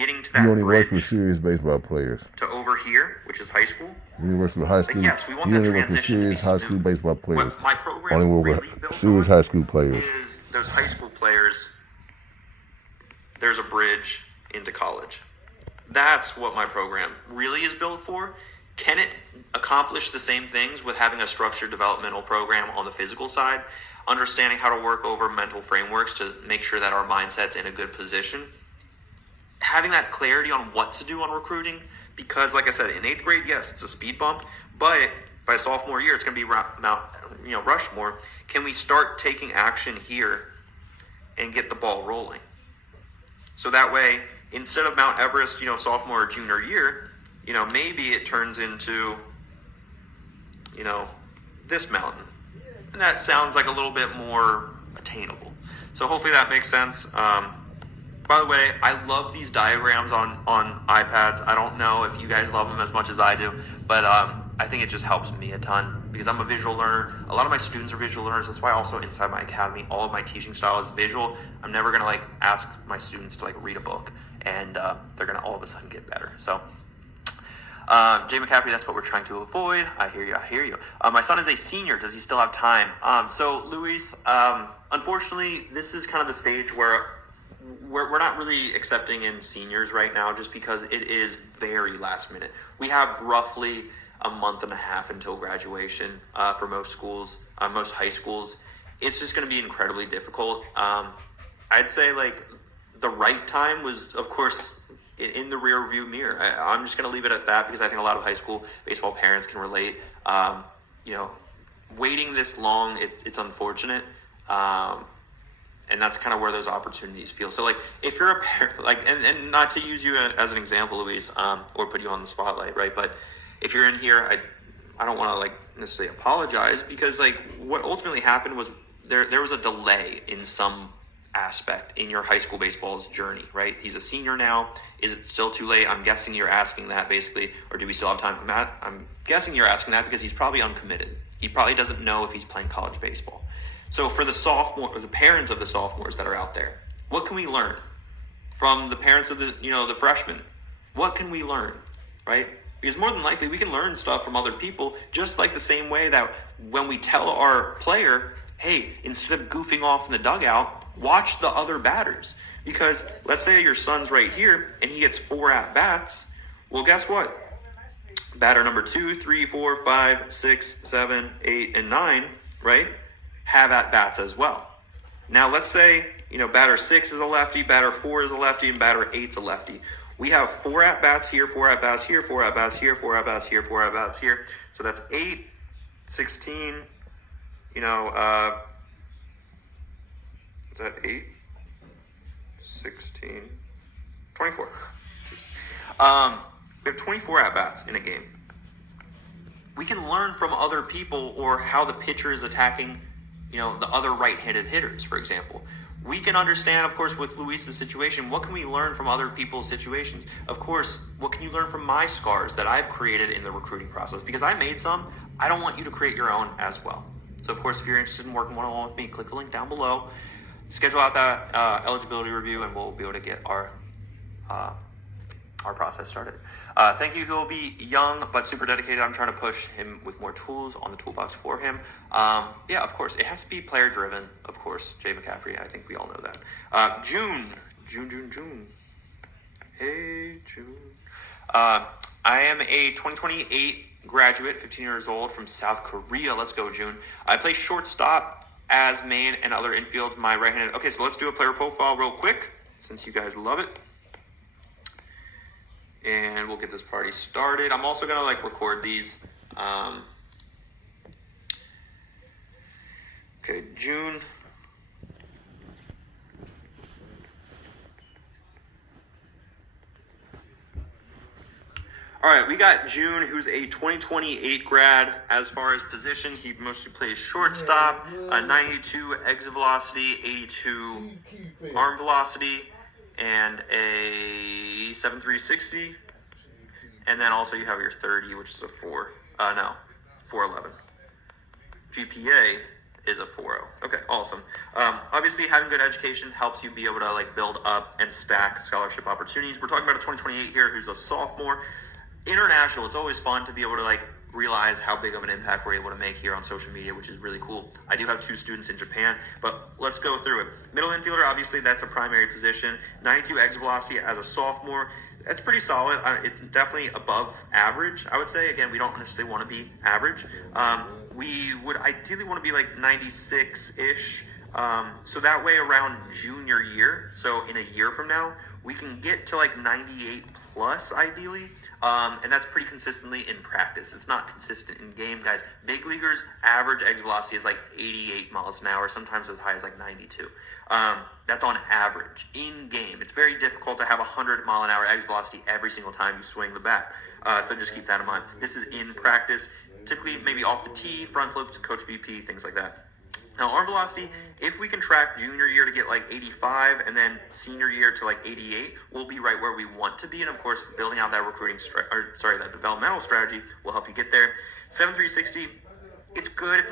getting to that He only bridge works with serious baseball players. to over here, which is high school. He only works with high school. Yes, we want he that only works with transition to be serious high school smooth. baseball players. What my program Only work really with built serious on high school players. is those high school players. There's a bridge into college. That's what my program really is built for. Can it accomplish the same things with having a structured developmental program on the physical side, understanding how to work over mental frameworks to make sure that our mindset's in a good position, having that clarity on what to do on recruiting? Because, like I said, in 8th grade, yes, it's a speed bump, but by sophomore year, it's going to be Mount Rushmore. Can we start taking action here and get the ball rolling? So that way, instead of Mount Everest, sophomore or junior year, maybe it turns into, this mountain. And that sounds like a little bit more attainable. So hopefully that makes sense. By the way, I love these diagrams on iPads. I don't know if you guys love them as much as I do, but I think it just helps me a ton because I'm a visual learner. A lot of my students are visual learners. That's why also inside my academy, all of my teaching style is visual. I'm never going to ask my students to read a book and they're going to all of a sudden get better. So Jay McCaffrey, that's what we're trying to avoid. I hear you. My son is a senior. Does he still have time? So Luis, unfortunately, this is kind of the stage where we're not really accepting in seniors right now just because it is very last minute. We have roughly a month and a half until graduation for most schools, most high schools. It's just going to be incredibly difficult. I'd say the right time was, of course, in the rear view mirror. I'm just going to leave it at that because I think a lot of high school baseball parents can relate. Waiting this long, it's unfortunate. And that's kind of where those opportunities feel. So if you're a parent, and not to use you as an example, Luis, or put you on the spotlight, right? But if you're in here, I don't want to necessarily apologize because what ultimately happened was there was a delay in some aspect in your high school baseball's journey, right? He's a senior now. Is it still too late? I'm guessing you're asking that basically, or do we still have time? Matt, I'm guessing you're asking that because he's probably uncommitted. He probably doesn't know if he's playing college baseball. So for the sophomore, or the parents of the sophomores that are out there, what can we learn from the parents of the freshmen? What can we learn, right? Because more than likely we can learn stuff from other people, just like the same way that when we tell our player, hey, instead of goofing off in the dugout, watch the other batters. Because let's say your son's right here and he gets 4 at-bats. Well, guess what? Batter number 2, 3, 4, 5, 6, 7, 8, and 9, right, have at-bats as well. Now, let's say, batter 6 is a lefty, batter 4 is a lefty, and batter 8's a lefty. We have 4 at-bats here, 4 at-bats here, 4 at-bats here, 4 at-bats here, 4 at-bats here. So that's 8, 16, is that 8, 16, 24. We have 24 at-bats in a game. We can learn from other people or how the pitcher is attacking, the other right-handed hitters, for example. We can understand, of course, with Luis's situation, what can we learn from other people's situations? Of course, what can you learn from my scars that I've created in the recruiting process? Because I made some, I don't want you to create your own as well. So, of course, if you're interested in working one-on-one with me, click the link down below. Schedule out that eligibility review, and we'll be able to get our process started. Thank you. He'll be young but super dedicated. I'm trying to push him with more tools on the toolbox for him. Of course, it has to be player driven. Of course, Jay McCaffrey. I think we all know that. June. Hey, June. I am a 2028 graduate, 15 years old, from South Korea. Let's go, June. I play shortstop as main and other infields. My right-handed. Okay, so let's do a player profile real quick since you guys love it. And we'll get this party started. I'm also gonna record these. Okay, June. All right, we got June, who's a 2028 grad. As far as position, he mostly plays shortstop, 92 exit velocity, 82 arm velocity, and a 7.360. And then also you have your 30, which is a 411. GPA is a 4.0. Okay, awesome. Obviously, having good education helps you be able to like build up and stack scholarship opportunities. We're talking about a 2028 here who's a sophomore. International, it's always fun to be able to like realize how big of an impact we're able to make here on social media, which is really cool. I do have 2 students in Japan, but let's go through it. Middle infielder, obviously, that's a primary position. 92 exit velocity as a sophomore. That's pretty solid. It's definitely above average, I would say. Again, we don't necessarily want to be average. We would ideally want to be like 96-ish. So that way around junior year, so in a year from now, we can get to like 98 plus ideally. And that's pretty consistently in practice. It's not consistent in game, guys. Big leaguers' average exit velocity is like 88 miles an hour, sometimes as high as like 92. That's on average in game. It's very difficult to have 100 mile an hour exit velocity every single time you swing the bat. So just keep that in mind. This is in practice, typically maybe off the tee, front flips, coach BP, things like that. Now, arm velocity, if we can track junior year to get like 85 and then senior year to like 88, we'll be right where we want to be. And of course, building out that that developmental strategy will help you get there. 7.360, it's good. It's